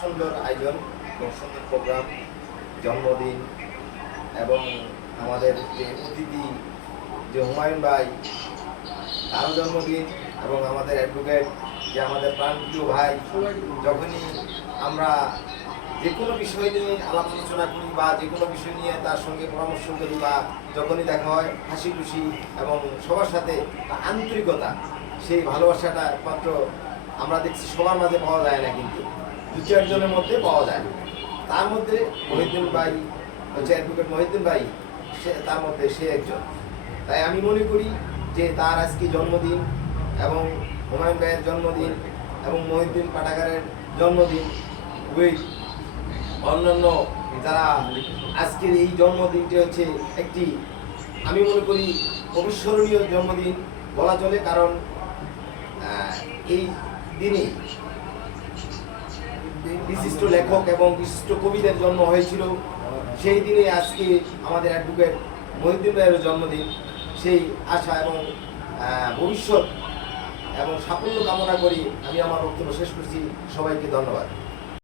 সুন্দর আয়োজন, খুব সুন্দর প্রোগ্রাম, জন্মদিন এবং আমাদের যে অতিথি যে হুমায়ুন ভাই তারও জন্মদিন এবং আমাদের অ্যাডভোকেট যে আমাদের প্রাণপ্রিয় ভাই, যখনই আমরা যে কোনো বিষয় নিয়ে আলাপ আলোচনা করি বা যে কোনো বিষয় নিয়ে তার সঙ্গে পরামর্শ করি বা যখনই দেখা হয় হাসি খুশি এবং সবার সাথে আন্তরিকতা, সেই ভালোবাসাটা একমাত্র আমরা দেখছি সবার মাঝে পাওয়া যায় না, কিন্তু দু চারজনের মধ্যে পাওয়া যায়। তার মধ্যে মহিউদ্দিন ভাই হচ্ছে অ্যাডভোকেট মহিউদ্দিন ভাই, তার মধ্যে সে একজন। তাই আমি মনে করি যে তার আজকে জন্মদিন এবং হুমায়ুন ভাইয়ের জন্মদিন এবং মহিউদ্দিন পাঠাগারের জন্মদিন, উইথ অন্যান্য যারা আজকের এই জন্মদিনটি হচ্ছে একটি, আমি মনে করি অবিস্মরণীয় জন্মদিন বলা চলে। কারণ এই দিনে বিশিষ্ট লেখক এবং বিশিষ্ট কবিদের জন্ম হয়েছিল। সেই দিনে আজকে আমাদের অ্যাডভোকেট মহিউদ্দিন ভাইয়ের জন্মদিন। সেই আশা এবং ভবিষ্যৎ এবং সাফল্য কামনা করি আমি আমার বক্তব্য শেষ করছি। সবাইকে ধন্যবাদ।